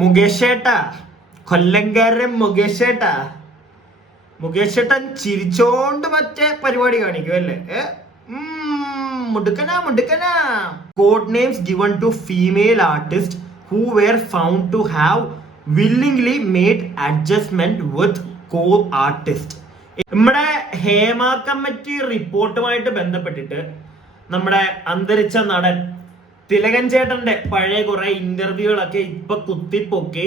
മുകേഷേട്ടാ, കൊല്ലങ്കാരൻ മുകേഷേട്ടാ, മുകേഷേട്ടൻ ചിരിച്ചോണ്ട് മറ്റേ പരിപാടി കാണിക്കും അല്ലേ? മുടുക്കനാ മുടുക്കനാ. Code names given to female artist who were found to have willingly made adjustment with co artist. നമ്മുടെ ഹേമ കമ്മിറ്റി റിപ്പോർട്ടുമായിട്ട് ബന്ധപ്പെട്ടിട്ട് നമ്മുടെ അന്തരിച്ച നടൻ തിലകൻ ചേട്ടന്റെ പഴയ കുറെ ഇന്റർവ്യൂകളൊക്കെ ഇപ്പൊ കുത്തിപ്പൊക്കി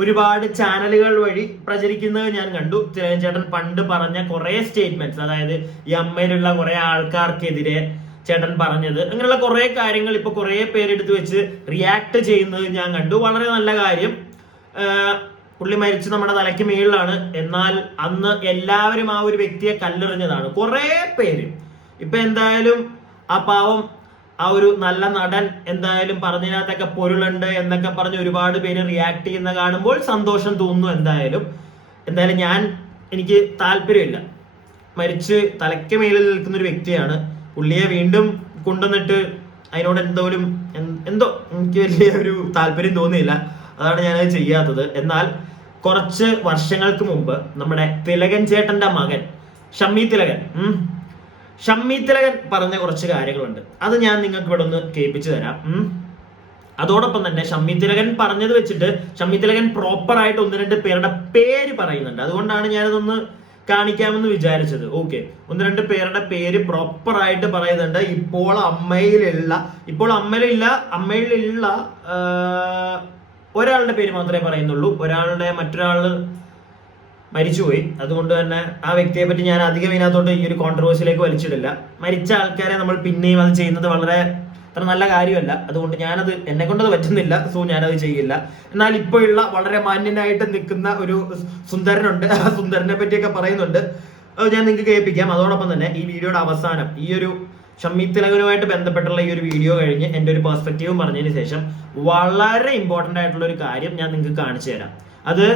ഒരുപാട് ചാനലുകൾ വഴി പ്രചരിക്കുന്നത് ഞാൻ കണ്ടു. തിലകൻ ചേട്ടൻ പണ്ട് പറഞ്ഞ കുറെ സ്റ്റേറ്റ്മെന്റ്സ്, അതായത് ഈ അമ്മയിലുള്ള കുറെ ആൾക്കാർക്കെതിരെ ചേട്ടൻ പറഞ്ഞത്, അങ്ങനെയുള്ള കുറെ കാര്യങ്ങൾ ഇപ്പൊ കുറെ പേരെടുത്ത് വെച്ച് റിയാക്ട് ചെയ്യുന്നത് ഞാൻ കണ്ടു. വളരെ നല്ല കാര്യം. പുള്ളി മരിച്ച് നമ്മുടെ തലയ്ക്ക് മേളിലാണ്. എന്നാൽ അന്ന് എല്ലാവരും ആ ഒരു വ്യക്തിയെ കല്ലെറിഞ്ഞതാണ് കുറെ പേര്. ഇപ്പൊ എന്തായാലും ആ പാവം ആ ഒരു നല്ല നടൻ എന്തായാലും പറഞ്ഞതിനകത്തൊക്കെ പൊരുളുണ്ട് എന്നൊക്കെ പറഞ്ഞ് ഒരുപാട് പേര് റിയാക്ട് ചെയ്യുന്ന കാണുമ്പോൾ സന്തോഷം തോന്നുന്നു. എന്തായാലും എനിക്ക് താല്പര്യമില്ല. മരിച്ച് തലയ്ക്ക് മേലിൽ നിൽക്കുന്ന ഒരു വ്യക്തിയാണ്. പുള്ളിയെ വീണ്ടും കൊണ്ടുവന്നിട്ട് അതിനോട് എന്തോ എനിക്ക് വലിയ ഒരു താല്പര്യം തോന്നിയില്ല. അതാണ് ഞാനത് ചെയ്യാത്തത്. എന്നാൽ കുറച്ച് വർഷങ്ങൾക്ക് മുമ്പ് നമ്മുടെ തിലകൻ ചേട്ടന്റെ മകൻ ഷമ്മി തിലകൻ പറഞ്ഞ കുറച്ച് കാര്യങ്ങളുണ്ട്. അത് ഞാൻ നിങ്ങൾക്ക് ഇവിടെ ഒന്ന് കേൾപ്പിച്ചു തരാം. അതോടൊപ്പം തന്നെ ഷമ്മി തിലകൻ പറഞ്ഞത് വെച്ചിട്ട് ഷമ്മി തിലകൻ പ്രോപ്പർ ആയിട്ട് ഒന്ന് രണ്ട് പേരുടെ പേര് പറയുന്നുണ്ട്. അതുകൊണ്ടാണ് ഞാനതൊന്ന് കാണിക്കാമെന്ന് വിചാരിച്ചത്. ഓക്കെ, ഒന്ന് രണ്ട് പേരുടെ പേര് പ്രോപ്പർ ആയിട്ട് പറയുന്നുണ്ട്. ഇപ്പോൾ അമ്മയിലുള്ള ഒരാളുടെ പേര് മാത്രമേ പറയുന്നുള്ളൂ. മറ്റൊരാള് മരിച്ചുപോയി. അതുകൊണ്ട് തന്നെ ആ വ്യക്തിയെ പറ്റി ഞാൻ അധികം ഇതിനകത്തോട്ട് ഈ ഒരു കോൺട്രവേഴ്സിയിലേക്ക് വലിച്ചിടില്ല. മരിച്ച ആൾക്കാരെ നമ്മൾ പിന്നെയും അത് ചെയ്യുന്നത് വളരെ അത്ര നല്ല കാര്യമല്ല. അതുകൊണ്ട് എന്നെ കൊണ്ടത് പറ്റുന്നില്ല. സോ ഞാനത് ചെയ്യില്ല. എന്നാൽ ഇപ്പോഴുള്ള വളരെ മാന്യനായിട്ട് നിൽക്കുന്ന ഒരു സുന്ദരനുണ്ട്. ആ സുന്ദരനെ പറ്റിയൊക്കെ പറയുന്നുണ്ട്. അത് ഞാൻ നിങ്ങൾക്ക് കേൾപ്പിക്കാം. അതോടൊപ്പം തന്നെ ഈ വീഡിയോയുടെ അവസാനം ഈ ഒരു ഷമ്മി തിലകനുമായിട്ട് ബന്ധപ്പെട്ടുള്ള ഈ ഒരു വീഡിയോ കഴിഞ്ഞ് എൻ്റെ ഒരു പെർസ്പെക്റ്റീവും പറഞ്ഞതിന് ശേഷം വളരെ ഇമ്പോർട്ടൻ്റ് ആയിട്ടുള്ള ഒരു കാര്യം ഞാൻ നിങ്ങൾക്ക് കാണിച്ചു തരാം. അത്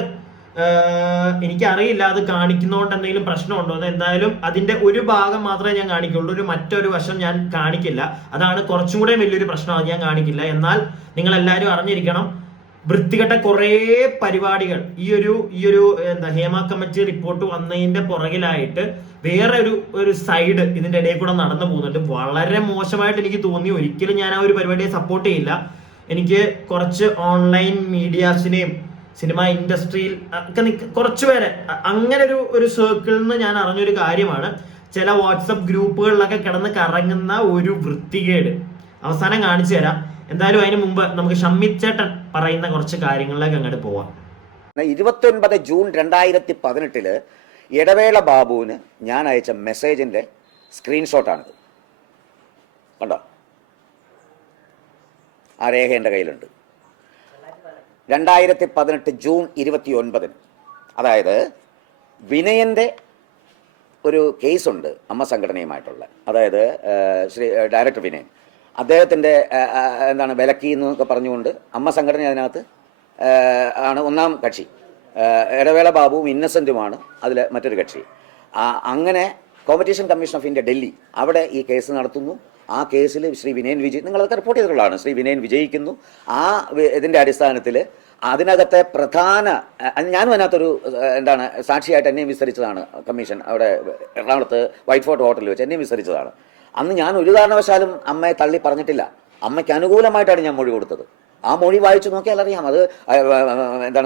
എനിക്കറിയില്ല അത് കാണിക്കുന്നതുകൊണ്ട് എന്തെങ്കിലും പ്രശ്നമുണ്ടോ എന്ന്. എന്തായാലും അതിന്റെ ഒരു ഭാഗം മാത്രമേ ഞാൻ കാണിക്കുള്ളൂ. മറ്റൊരു വശം ഞാൻ കാണിക്കില്ല. അതാണ് കുറച്ചും കൂടെ വലിയൊരു പ്രശ്നം. അത് ഞാൻ കാണിക്കില്ല. എന്നാൽ നിങ്ങൾ എല്ലാവരും അറിഞ്ഞിരിക്കണം, വൃത്തികെട്ട കുറേ പരിപാടികൾ ഈ ഒരു ഹേമ കമ്മിറ്റി റിപ്പോർട്ട് വന്നതിന്റെ പുറകിലായിട്ട് വേറെ ഒരു സൈഡ് ഇതിന്റെ ഇടയിൽ കൂടെ നടന്നു പോകുന്നുണ്ട്. വളരെ മോശമായിട്ട് എനിക്ക് തോന്നി. ഒരിക്കലും ഞാൻ ആ ഒരു പരിപാടിയെ സപ്പോർട്ട് ചെയ്യില്ല. എനിക്ക് കുറച്ച് ഓൺലൈൻ മീഡിയാസിനെയും സിനിമ ഇൻഡസ്ട്രിയിൽ ഒക്കെ കുറച്ചുപേരെ അങ്ങനെ ഒരു സർക്കിളിൽ നിന്ന് ഞാൻ അറിഞ്ഞൊരു കാര്യമാണ്, ചില വാട്സപ്പ് ഗ്രൂപ്പുകളിലൊക്കെ കിടന്ന് കറങ്ങുന്ന ഒരു വൃത്തികേട്. അവസാനം കാണിച്ചു തരാം. എന്തായാലും അതിന് മുമ്പ് നമുക്ക് ഷമ്മി ചേട്ടൻ പറയുന്ന കുറച്ച് കാര്യങ്ങളിലേക്ക് അങ്ങോട്ട് പോവാം. 29 ജൂൺ 2018 ഇടവേള ബാബുവിന് ഞാൻ അയച്ച മെസ്സേജിന്റെ സ്ക്രീൻഷോട്ടാണിത്. കണ്ടോ? ആ രേഖ എൻ്റെ കയ്യിലുണ്ട്. 2018 ജൂൺ 29, അതായത് വിനയൻ്റെ ഒരു കേസുണ്ട് അമ്മ സംഘടനയുമായിട്ടുള്ള, അതായത് ഡയറക്ടർ വിനയൻ, അദ്ദേഹത്തിൻ്റെ വിലക്കി എന്നൊക്കെ പറഞ്ഞുകൊണ്ട് അമ്മ സംഘടന അതിനകത്ത് ആണ് ഒന്നാം കക്ഷി. ഇടവേള ബാബുവും ഇന്നസെൻറ്റുമാണ് അതിൽ മറ്റൊരു കക്ഷി. അങ്ങനെ competition commission of India Delhi അവിടെ ഈ കേസ് നടത്തുന്നു. ആ കേസിൽ ശ്രീ വിനയൻ നിങ്ങളതൊക്കെ റിപ്പോർട്ട് ചെയ്തിട്ടുള്ളതാണ്. ശ്രീ വിനയൻ വിജയിക്കുന്നു. ആ ഇതിൻ്റെ അടിസ്ഥാനത്തിൽ അതിനകത്തെ പ്രധാന, ഞാനും അതിനകത്തൊരു സാക്ഷിയായിട്ട് എന്നെയും വിസ്തരിച്ചതാണ് കമ്മീഷൻ. അവിടെ എറണാകുളത്ത് വൈറ്റ് ഫോർട്ട് ഹോട്ടലിൽ വെച്ച് എന്നെയും വിസ്തരിച്ചതാണ്. അന്ന് ഞാൻ ഒരു കാരണവശാലും അമ്മയെ തള്ളി പറഞ്ഞിട്ടില്ല. അമ്മയ്ക്ക് അനുകൂലമായിട്ടാണ് ഞാൻ മൊഴി കൊടുത്തത്. ആ മൊഴി വായിച്ചു നോക്കിയാൽ അറിയാം. അത്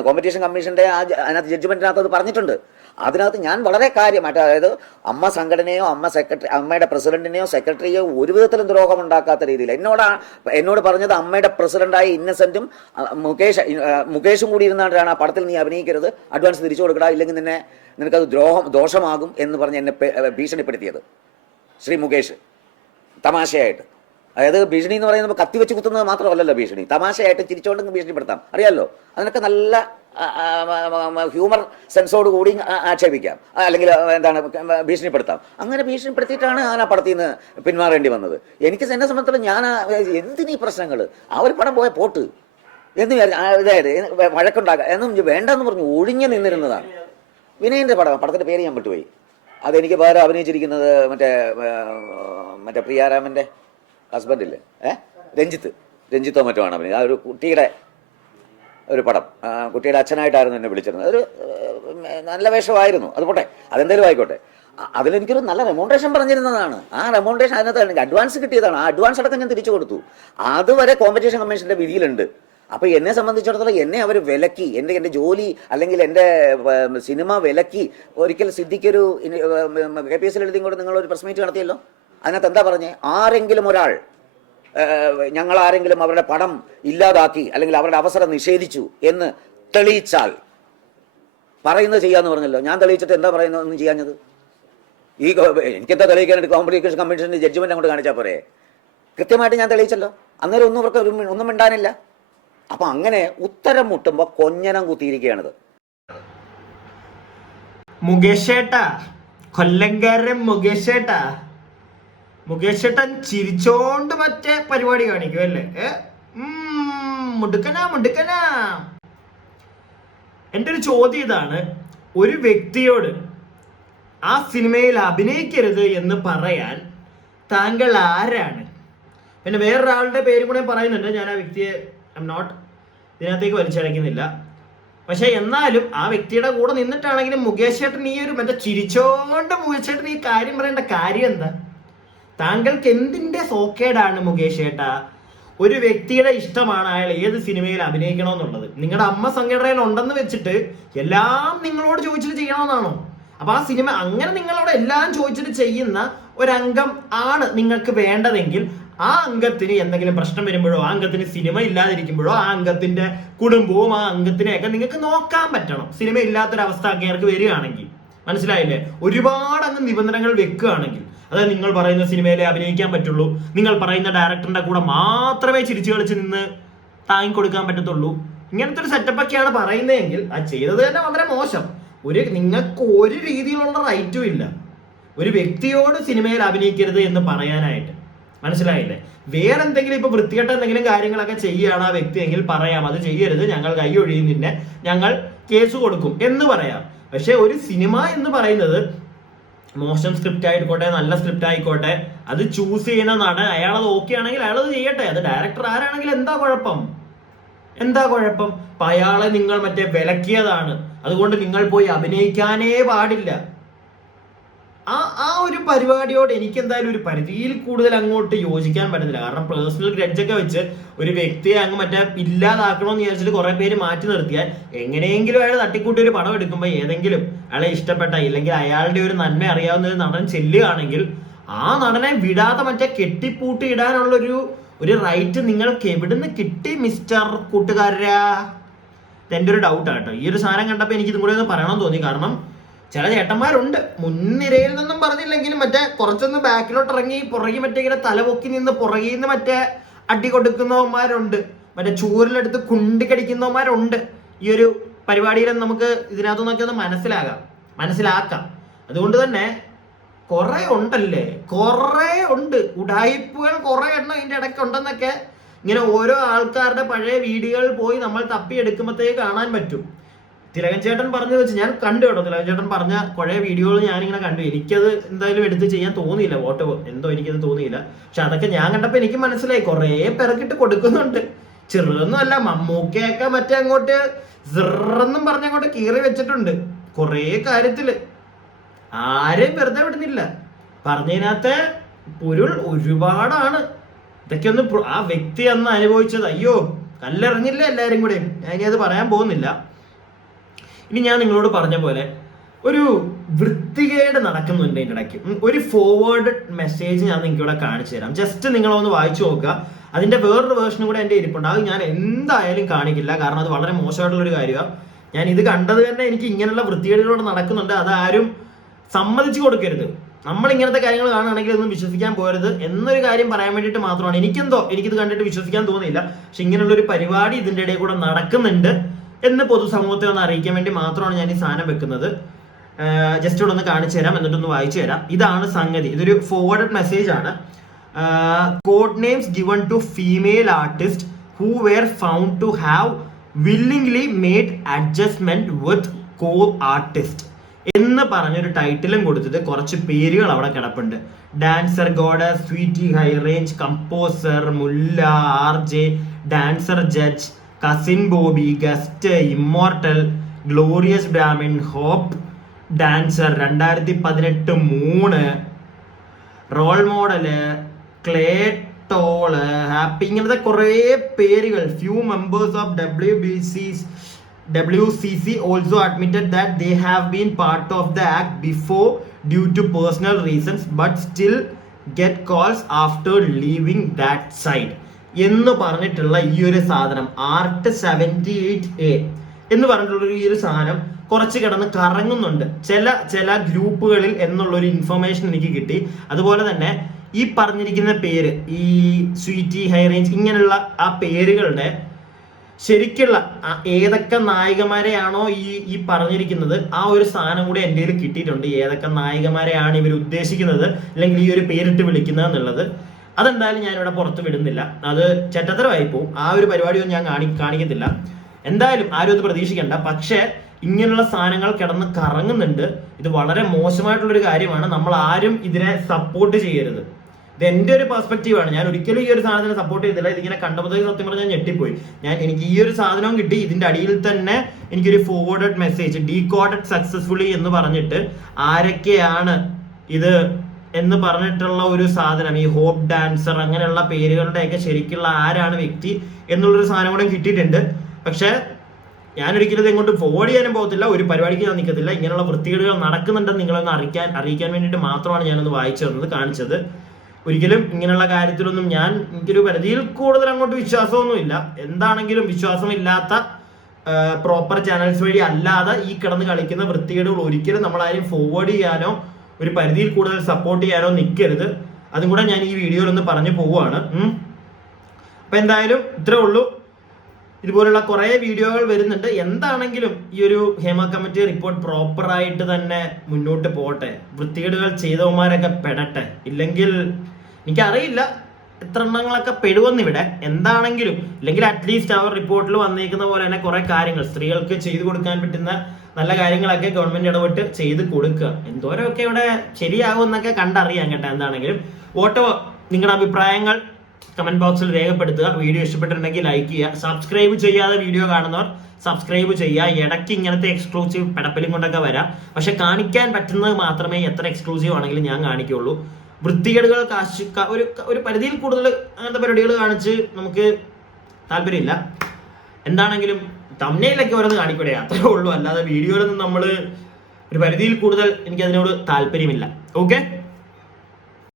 കോമ്പറ്റീഷൻ കമ്മീഷൻ്റെ അതിനകത്ത് ജഡ്ജ്മെൻറ്റിനകത്ത് അത് പറഞ്ഞിട്ടുണ്ട്. അതിനകത്ത് ഞാൻ വളരെ കാര്യമായിട്ട്, അതായത് അമ്മ സംഘടനയോ അമ്മയുടെ പ്രസിഡന്റിനെയോ സെക്രട്ടറിയോ ഒരു വിധത്തിലും ദ്രോഹമുണ്ടാക്കാത്ത രീതിയിൽ എന്നോട് പറഞ്ഞത്, അമ്മയുടെ പ്രസിഡന്റായ ഇന്നസെന്റും മുകേഷും കൂടി ഇരുന്നാണ് ആ പടത്തിൽ നീ അഭിനയിക്കരുത്, അഡ്വാൻസ് തിരിച്ചു കൊടുക്കടാ, ഇല്ലെങ്കിൽ നിനക്കത് ദോഷമാകും എന്ന് പറഞ്ഞ് എന്നെ ഭീഷണിപ്പെടുത്തിയത് ശ്രീ മുകേഷ്. തമാശയായിട്ട്, അതായത് ഭീഷണി എന്ന് പറയുന്നത് കത്തി വെച്ച് കുത്തുന്നത് മാത്രമല്ലല്ലോ ഭീഷണി, തമാശയായിട്ട് ചിരിച്ചോണ്ടെങ്കിൽ ഭീഷണിപ്പെടുത്താം, അറിയാമല്ലോ. അതിനൊക്കെ നല്ല ഹ്യൂമർ സെൻസോട് കൂടി ആക്ഷേപിക്കാം, അല്ലെങ്കിൽ ഭീഷണിപ്പെടുത്താം. അങ്ങനെ ഭീഷണിപ്പെടുത്തിയിട്ടാണ് ഞാൻ ആ പടത്തിൽ നിന്ന് പിന്മാറേണ്ടി വന്നത്. എനിക്ക് എന്നെ സംബന്ധിച്ചിടത്തോളം ഞാൻ എന്തിനീ പ്രശ്നങ്ങൾ, ആ ഒരു പടം പോയ പോട്ട് എന്ന് ഇതായത് വഴക്കുണ്ടാക്കുക എന്നും വേണ്ടെന്ന് പറഞ്ഞു ഒഴിഞ്ഞു നിന്നിരുന്നതാണ്. വിനയൻ്റെ പടത്തിൻ്റെ പേര് ഞാൻ വിട്ടുപോയി. അതെനിക്ക് വേറെ അഭിനയിച്ചിരിക്കുന്നത് മറ്റേ പ്രിയാരാമൻ്റെ ഹസ്ബൻഡില്ലേ, രഞ്ജിത്തോ മറ്റോ ആണ് അഭിനയിച്ചത്. ആ ഒരു കുട്ടിയുടെ ഒരു പടം, കുട്ടിയുടെ അച്ഛനായിട്ടായിരുന്നു എന്നെ വിളിച്ചിരുന്നത്. ഒരു നല്ല വേഷമായിരുന്നു, അത് പോട്ടെ, അതെന്തായാലും ആയിക്കോട്ടെ. അതിലെനിക്കൊരു നല്ല റെമോണ്ടേഷൻ പറഞ്ഞിരുന്നതാണ്. ആ റെമോണ്ടേഷൻ അതിനകത്ത് എനിക്ക് അഡ്വാൻസ് കിട്ടിയതാണ്. ആ അഡ്വാൻസ് അടക്കം ഞാൻ തിരിച്ചു കൊടുത്തു. അതുവരെ കോമ്പറ്റീഷൻ കമ്മീഷന്റെ വിധിയിലുണ്ട്. അപ്പോൾ എന്നെ സംബന്ധിച്ചിടത്തോളം എന്നെ അവർ വിലക്കി, എൻ്റെ ജോലി അല്ലെങ്കിൽ എൻ്റെ സിനിമ വിലക്കി. ഒരിക്കൽ സിദ്ദിഖൊരു KPSL എഴുതിയും കൂടെ നിങ്ങളൊരു പ്രസ് മീറ്റ് നടത്തിയല്ലോ, അതിനകത്ത് എന്താ പറഞ്ഞേ? ആരെങ്കിലും ഒരാൾ ഞങ്ങൾ ആരെങ്കിലും അവരുടെ പടം ഇല്ലാതാക്കി അല്ലെങ്കിൽ അവരുടെ അവസരം നിഷേധിച്ചു എന്ന് തെളിയിച്ചാൽ പറയുന്നത് ചെയ്യാന്ന് പറഞ്ഞല്ലോ. ഞാൻ തെളിയിച്ചിട്ട് എന്താ പറയുന്നത് ഒന്നും ചെയ്യാഞ്ഞത്? എനിക്കെന്താ തെളിയിക്കാനായിട്ട്? കോമ്പറ്റീഷൻ കമ്മീഷന്റെ ജഡ്ജ്മെന്റ് അങ്ങോട്ട് കാണിച്ചാൽ പോരെ? കൃത്യമായിട്ട് ഞാൻ തെളിയിച്ചല്ലോ. അന്നേരം ഒന്നും അവർക്ക് ഒന്നും മിണ്ടാനില്ല. അപ്പൊ അങ്ങനെ ഉത്തരം മുട്ടുമ്പോ കൊഞ്ഞനം കുത്തിയിരിക്കുകയാണിത്. മുകേഷേട്ടാ, കൊല്ലങ്കാരൻ മുകേഷേട്ടാ, മുകേഷേട്ടൻ ചിരിച്ചോണ്ട് മറ്റേ പരിപാടി കാണിക്കും അല്ലേ? മുടുക്കനാ മുടുക്കനാ. എൻ്റെ ഒരു ചോദ്യം ഇതാണ്, ഒരു വ്യക്തിയോട് ആ സിനിമയിൽ അഭിനയിക്കരുത് എന്ന് പറയാൻ താങ്കൾ ആരാണ്? പിന്നെ വേറൊരാളുടെ പേരും കൂടെ പറയുന്നുണ്ട്, ഞാൻ ആ വ്യക്തിയെ ഇതിനകത്തേക്ക് വലിച്ചടയ്ക്കുന്നില്ല. പക്ഷെ എന്നാലും ആ വ്യക്തിയുടെ കൂടെ നിന്നിട്ടാണെങ്കിലും മുകേഷ് ചേട്ടൻ ഈ ഒരു മറ്റേ ചിരിച്ചോണ്ട് മുകേഷ് ചേട്ടൻ ഈ കാര്യം പറയേണ്ട കാര്യം എന്താ? താങ്കൾക്ക് എന്തിന്റെ സോക്കേടാണ് മുകേഷ് ചേട്ടാ? ഒരു വ്യക്തിയുടെ ഇഷ്ടമാണ് അയാൾ ഏത് സിനിമയിൽ അഭിനയിക്കണമെന്നുള്ളത്. നിങ്ങളുടെ അമ്മ സംഘടനയിൽ ഉണ്ടെന്ന് വെച്ചിട്ട് എല്ലാം നിങ്ങളോട് ചോദിച്ചിട്ട് ചെയ്യണമെന്നാണോ? അപ്പൊ ആ സിനിമ അങ്ങനെ നിങ്ങളോട് എല്ലാം ചോദിച്ചിട്ട് ചെയ്യുന്ന ഒരംഗം ആണ് നിങ്ങൾക്ക് വേണ്ടതെങ്കിൽ ആ അംഗത്തിന് എന്തെങ്കിലും പ്രശ്നം വരുമ്പോഴോ, ആ അംഗത്തിന് സിനിമ ഇല്ലാതിരിക്കുമ്പോഴോ, ആ അംഗത്തിന്റെ കുടുംബവും ആ അംഗത്തിനെയൊക്കെ നിങ്ങൾക്ക് നോക്കാൻ പറ്റണം. സിനിമ ഇല്ലാത്തൊരവസ്ഥ അങ്ങേർക്ക് വരികയാണെങ്കിൽ, മനസ്സിലായില്ലേ? ഒരുപാട് അങ്ങ് നിബന്ധനകൾ വെക്കുകയാണെങ്കിൽ, അതായത് നിങ്ങൾ പറയുന്ന സിനിമയിലെ അഭിനയിക്കാൻ പറ്റുള്ളൂ, നിങ്ങൾ പറയുന്ന ഡയറക്ടറിന്റെ കൂടെ മാത്രമേ ചിരിച്ചു കളിച്ച് നിന്ന് താങ്ങിക്കൊടുക്കാൻ പറ്റത്തുള്ളൂ, ഇങ്ങനത്തെ ഒരു സെറ്റപ്പൊക്കെയാണ് പറയുന്നതെങ്കിൽ അത് ചെയ്തത് തന്നെ വളരെ മോശം. നിങ്ങൾക്ക് ഒരു രീതിയിലുള്ള റൈറ്റും ഇല്ല ഒരു വ്യക്തിയോട് സിനിമയിൽ അഭിനയിക്കരുത് എന്ന് പറയാനായിട്ട്, മനസ്സിലായില്ലേ? വേറെന്തെങ്കിലും ഇപ്പൊ വൃത്തികെട്ട എന്തെങ്കിലും കാര്യങ്ങളൊക്കെ ചെയ്യുകയാണ് ആ വ്യക്തി എങ്കിൽ പറയാം, അത് ചെയ്യരുത്, ഞങ്ങൾ കൈ ഒഴിയുന്നില്ല, ഞങ്ങൾ കേസ് കൊടുക്കും എന്ന് പറയാം. പക്ഷെ ഒരു സിനിമ എന്ന് പറയുന്നത് മോശം സ്ക്രിപ്റ്റ് ആയിക്കോട്ടെ നല്ല സ്ക്രിപ്റ്റ് ആയിക്കോട്ടെ, അത് ചൂസ് ചെയ്യുന്ന നടൻ അയാളത് ഓക്കെ ആണെങ്കിൽ അയാളത് ചെയ്യട്ടെ. അത് ഡയറക്ടർ ആരാണെങ്കിലും എന്താ കുഴപ്പം? അപ്പൊ അയാളെ നിങ്ങൾ മറ്റേ വിലക്കിയതാണ്, അതുകൊണ്ട് നിങ്ങൾ പോയി അഭിനയിക്കാനേ പാടില്ല. ആ ഒരു പരിപാടിയോട് എനിക്ക് എന്തായാലും ഒരു പരിധിയിൽ കൂടുതൽ അങ്ങോട്ട് യോജിക്കാൻ പറ്റുന്നില്ല. കാരണം പേഴ്സണൽ ഗ്രഡ്ജൊക്കെ വെച്ച് ഒരു വ്യക്തിയെ അങ്ങ് മറ്റേ ഇല്ലാതാക്കണമെന്ന് വിചാരിച്ചിട്ട് കുറെ പേര് മാറ്റി നിർത്തിയാൽ എങ്ങനെയെങ്കിലും അയാൾ തട്ടിക്കൂട്ടി ഒരു പടം എടുക്കുമ്പോൾ ഏതെങ്കിലും അയാളെ ഇഷ്ടപ്പെട്ട ഇല്ലെങ്കിൽ അയാളുടെ ഒരു നന്മ അറിയാവുന്ന ഒരു നടൻ ചെല്ലുകയാണെങ്കിൽ ആ നടനെ വിടാതെ മറ്റേ കെട്ടിപ്പൂട്ടി ഇടാനുള്ള ഒരു റൈറ്റ് നിങ്ങൾക്ക് എവിടുന്ന് കിട്ടി മിസ്റ്റർ കൂട്ടുകാരാ? ഇതെന്റെ ഒരു ഡൗട്ടാണ് കേട്ടോ. ഈ ഒരു സാധനം കണ്ടപ്പോൾ എനിക്ക് ഇതും കൂടെ ഒന്ന് പറയണമെന്ന് തോന്നി. കാരണം ചില ചേട്ടന്മാരുണ്ട് മുൻനിരയിൽ നിന്നും പറഞ്ഞില്ലെങ്കിലും മറ്റേ കുറച്ചൊന്ന് ബാക്കിലോട്ട് ഇറങ്ങി പുറകെ മറ്റേ ഇങ്ങനെ തലപൊക്കി നിന്ന് പുറകിൽ നിന്ന് മറ്റേ അടി കൊടുക്കുന്നവന്മാരുണ്ട്, മറ്റേ ചൂരിലെടുത്ത് കുണ്ടിക്കടിക്കുന്നവന്മാരുണ്ട്. ഈ ഒരു പരിപാടിയിൽ നമുക്ക് ഇതിനകത്തുനിന്നൊക്കെ ഒന്ന് മനസ്സിലാക്കാം. അതുകൊണ്ട് തന്നെ കുറെ ഉണ്ടല്ലേ, കുറെ ഉണ്ട് ഉടായിപ്പുകൾ, കുറെ എണ്ണം ഇതിന്റെ ഇടയ്ക്ക് ഉണ്ടെന്നൊക്കെ ഇങ്ങനെ ഓരോ ആൾക്കാരുടെ പഴയ വീഡിയോകൾ പോയി നമ്മൾ തപ്പിയെടുക്കുമ്പോഴത്തേക്ക് കാണാൻ പറ്റും. തിലകൻ ചേട്ടൻ പറഞ്ഞത് വെച്ച് ഞാൻ കണ്ടു കേട്ടോ. തിലകൻ ചേട്ടൻ പറഞ്ഞ കുറെ വീഡിയോകൾ ഞാനിങ്ങനെ കണ്ടു. എനിക്കത് എന്തായാലും എടുത്ത് ചെയ്യാൻ തോന്നിയില്ല, എനിക്കത് തോന്നിയില്ല. പക്ഷെ അതൊക്കെ ഞാൻ കണ്ടപ്പോൾ എനിക്ക് മനസ്സിലായി കുറെ പിറക്കിട്ട് കൊടുക്കുന്നുണ്ട്. ചെറുതൊന്നും അല്ല, മമ്മൂക്കയൊക്കെ മറ്റേ അങ്ങോട്ട് സിറെന്നും പറഞ്ഞങ്ങോട്ട് കീറി വെച്ചിട്ടുണ്ട് കുറെ കാര്യത്തില്. ആരെയും വെറുതെ വിടുന്നില്ല. പറഞ്ഞതിനകത്തെ പൊരുൾ ഒരുപാടാണ്. ഇതൊക്കെ ഒന്ന് ആ വ്യക്തി അന്ന് അനുഭവിച്ചത്, അയ്യോ കല്ലെറിഞ്ഞില്ല എല്ലാരും കൂടെ. ഞാൻ ഇനി അത് പറയാൻ പോകുന്നില്ല. ഇനി ഞാൻ നിങ്ങളോട് പറഞ്ഞ പോലെ ഒരു വൃത്തികേട് നടക്കുന്നുണ്ട് ഇതിൻ്റെ ഇടയ്ക്ക്. ഒരു ഫോർവേഡ് മെസ്സേജ് ഞാൻ നിങ്ങൾക്ക് ഇവിടെ കാണിച്ചു തരാം. ജസ്റ്റ് നിങ്ങളൊന്ന് വായിച്ചു നോക്കുക. അതിന്റെ വേറൊരു വേർഷനും കൂടെ എൻ്റെ ഇരിപ്പുണ്ട്. അത് ഞാൻ എന്തായാലും കാണിക്കില്ല, കാരണം അത് വളരെ മോശമായിട്ടുള്ളൊരു കാര്യമാണ്. ഞാൻ ഇത് കണ്ടത് തന്നെ എനിക്ക് ഇങ്ങനെയുള്ള വൃത്തികേടുകളോട് നടക്കുന്നുണ്ട്, അതാരും സമ്മതിച്ചു കൊടുക്കരുത്. നമ്മൾ ഇങ്ങനത്തെ കാര്യങ്ങൾ കാണുകയാണെങ്കിൽ ഒന്നും വിശ്വസിക്കാൻ പോകരുത് എന്നൊരു കാര്യം പറയാൻ വേണ്ടിയിട്ട് മാത്രമാണ്. എനിക്കിത് കണ്ടിട്ട് വിശ്വസിക്കാൻ തോന്നിയില്ല. പക്ഷെ ഇങ്ങനെയുള്ളൊരു പരിപാടി ഇതിൻ്റെ ഇടയിൽ കൂടെ നടക്കുന്നുണ്ട് എന്ന് പൊതുസമൂഹത്തെ ഒന്ന് അറിയിക്കാൻ വേണ്ടി മാത്രമാണ് ഞാൻ ഈ സാധനം വെക്കുന്നത്. ജസ്റ്റ് ഇവിടെ ഒന്ന് കാണിച്ചു തരാം, എന്നിട്ടൊന്ന് വായിച്ചു തരാം. ഇതാണ് സംഗതി. ഇതൊരു ഫോർവേഡഡ് മെസ്സേജ് ആണ്. Code names given to female artist who were found to have willingly made adjustment with co artist എന്ന് പറഞ്ഞൊരു ടൈറ്റിലും കൊടുത്തിട്ട് കുറച്ച് പേരുകൾ അവിടെ കിടപ്പുണ്ട്. Dancer goddess, sweetie high range, composer, മുല്ല, RJ, dancer judge, cousin Bobby, guest, immortal, glorious Brahmin, hope dancer 2018 3, role model, clay doll, happy, ഇങ്ങനത്തെ കുറേ പേരുകൾ. Few members of WCC also admitted that they have been part of the act before due to personal reasons but still get calls after leaving that side എന്ന് പറഞ്ഞിട്ടുള്ള ഈ ഒരു സാധനം art 78A എന്ന് പറഞ്ഞിട്ടുള്ള ഈ ഒരു സാധനം കുറച്ച് കിടന്ന് കറങ്ങുന്നുണ്ട് ചില ഗ്രൂപ്പുകളിൽ എന്നുള്ളൊരു ഇൻഫർമേഷൻ എനിക്ക് കിട്ടി. അതുപോലെ തന്നെ ഈ പറഞ്ഞിരിക്കുന്ന പേര്, ഈ സ്വീറ്റി, ഹൈ റേഞ്ച്, ഇങ്ങനെയുള്ള ആ പേരുകളുടെ ശരിക്കുള്ള ഏതൊക്കെ നായികമാരെയാണോ ഈ പറഞ്ഞിരിക്കുന്നത് ആ ഒരു സാധനം കൂടി എൻ്റെ കയ്യിൽ കിട്ടിയിട്ടുണ്ട്. ഏതൊക്കെ നായികമാരെയാണ് ഇവർ ഉദ്ദേശിക്കുന്നത് അല്ലെങ്കിൽ ഈ ഒരു പേരിട്ട് വിളിക്കുന്നത് എന്നുള്ളത്. അതെന്തായാലും ഞാനിവിടെ പുറത്ത് വിടുന്നില്ല, അത് ചെറ്റത്തരമായി പോവും. ആ ഒരു പരിപാടിയൊന്നും ഞാൻ കാണിക്കത്തില്ല. എന്തായാലും ആരും അത് പ്രതീക്ഷിക്കണ്ട. പക്ഷേ ഇങ്ങനെയുള്ള സാധനങ്ങൾ കിടന്ന് കറങ്ങുന്നുണ്ട്. ഇത് വളരെ മോശമായിട്ടുള്ളൊരു കാര്യമാണ്. നമ്മൾ ആരും ഇതിനെ സപ്പോർട്ട് ചെയ്യരുത്. ഇത് എൻ്റെ ഒരു പെർസ്പെക്റ്റീവാണ്. ഞാൻ ഒരിക്കലും ഈ ഒരു സാധനത്തിനെ സപ്പോർട്ട് ചെയ്തില്ല. ഇതിങ്ങനെ കണ്ടപ്പോൾ സത്യം പറഞ്ഞാൽ ഞാൻ ഞെട്ടിപ്പോയി. എനിക്ക് ഈ ഒരു സാധനവും കിട്ടി. ഇതിന്റെ അടിയിൽ തന്നെ എനിക്കൊരു ഫോർവേഡഡ് മെസ്സേജ്, ഡീകോഡഡ് സക്സസ്ഫുള്ളി എന്ന് പറഞ്ഞിട്ട് ആരൊക്കെയാണ് ഇത് എന്ന് പറഞ്ഞിട്ടുള്ള ഒരു സാധനം, ഈ ഹോപ്പ് ഡാൻസർ അങ്ങനെയുള്ള പേരുകളുടെയൊക്കെ ശരിക്കുള്ള ആരാണ് വ്യക്തി എന്നുള്ളൊരു സാധനം കൂടെ കിട്ടിയിട്ടുണ്ട്. പക്ഷെ ഞാനൊരിക്കലും ഇത് ഇങ്ങോട്ട് ഫോർവേഡ് ചെയ്യാനും പോകത്തില്ല, ഒരു പരിപാടിക്ക് ഞാൻ നിൽക്കത്തില്ല. ഇങ്ങനെയുള്ള വൃത്തികേടുകൾ നടക്കുന്നുണ്ടെന്ന് നിങ്ങളൊന്ന് അറിയിക്കാൻ വേണ്ടിയിട്ട് മാത്രമാണ് ഞാനൊന്ന് വായിച്ചു തന്നത്, കാണിച്ചത്. ഒരിക്കലും ഇങ്ങനെയുള്ള കാര്യത്തിലൊന്നും എനിക്കൊരു പരിധിയിൽ കൂടുതൽ അങ്ങോട്ട് വിശ്വാസമൊന്നുമില്ല. എന്താണെങ്കിലും വിശ്വാസമില്ലാത്ത പ്രോപ്പർ ചാനൽസ് വഴി അല്ലാതെ ഈ കിടന്ന് കളിക്കുന്ന വൃത്തികേടുകൾ ഒരിക്കലും നമ്മളാരും ഫോർവേഡ് ചെയ്യാനോ ഒരു പരിധിയിൽ കൂടുതൽ സപ്പോർട്ട് ചെയ്യാനോ നിൽക്കരുത്. അതും കൂടെ ഞാൻ ഈ വീഡിയോയിൽ ഒന്ന് പറഞ്ഞു പോവുകയാണ്. അപ്പൊ എന്തായാലും ഇത്രേ ഉള്ളൂ. ഇതുപോലുള്ള കുറേ വീഡിയോകൾ വരുന്നുണ്ട്. എന്താണെങ്കിലും ഈ ഒരു ഹേമ കമ്മിറ്റി റിപ്പോർട്ട് പ്രോപ്പറായിട്ട് തന്നെ മുന്നോട്ട് പോട്ടെ. വൃത്തികേടുകൾ ചെയ്തവന്മാരൊക്കെ പെടട്ടെ. ഇല്ലെങ്കിൽ എനിക്കറിയില്ല എത്ര എണ്ണങ്ങളൊക്കെ പെടുവെന്നിവിടെ. എന്താണെങ്കിലും ഇല്ലെങ്കിൽ അറ്റ്ലീസ്റ്റ് അവർ റിപ്പോർട്ടിൽ വന്നിരിക്കുന്ന പോലെ തന്നെ കുറെ കാര്യങ്ങൾ സ്ത്രീകൾക്ക് ചെയ്തു കൊടുക്കാൻ പറ്റുന്ന നല്ല കാര്യങ്ങളൊക്കെ ഗവൺമെന്റ് ഇടപെട്ട് ചെയ്ത് കൊടുക്കുക. എന്തോരമൊക്കെ ഇവിടെ ശരിയാകുമെന്നൊക്കെ കണ്ടറിയാം കേട്ടോ. എന്താണെങ്കിലും വോട്ടോ നിങ്ങളുടെ അഭിപ്രായങ്ങൾ കമന്റ് ബോക്സിൽ രേഖപ്പെടുത്തുക. വീഡിയോ ഇഷ്ടപ്പെട്ടിട്ടുണ്ടെങ്കിൽ ലൈക്ക് ചെയ്യുക. സബ്സ്ക്രൈബ് ചെയ്യാതെ വീഡിയോ കാണുന്നവർ സബ്സ്ക്രൈബ് ചെയ്യുക. ഇടയ്ക്ക് ഇങ്ങനത്തെ എക്സ്ക്ലൂസീവ് പടപ്പലും കൊണ്ടൊക്കെ വരാം. പക്ഷെ കാണിക്കാൻ പറ്റുന്നത് മാത്രമേ എത്ര എക്സ്ക്ലൂസീവ് ആണെങ്കിലും ഞാൻ കാണിക്കുള്ളൂ. വൃത്തികേടുകൾ ഒരു പരിധിയിൽ കൂടുതൽ അങ്ങനത്തെ പരിപാടികൾ കാണിച്ച് നമുക്ക് താല്പര്യമില്ല. എന്താണെങ്കിലും തംബ്നെയിലൊക്കെ ഓരോന്ന് കാണിക്കൂടെ, അത്രേ ഉള്ളൂ. അല്ലാതെ വീഡിയോയിലൊന്നും നമ്മൾ ഒരു പരിധിയിൽ കൂടുതൽ എനിക്കതിനോട് താല്പര്യമില്ല. ഓക്കെ.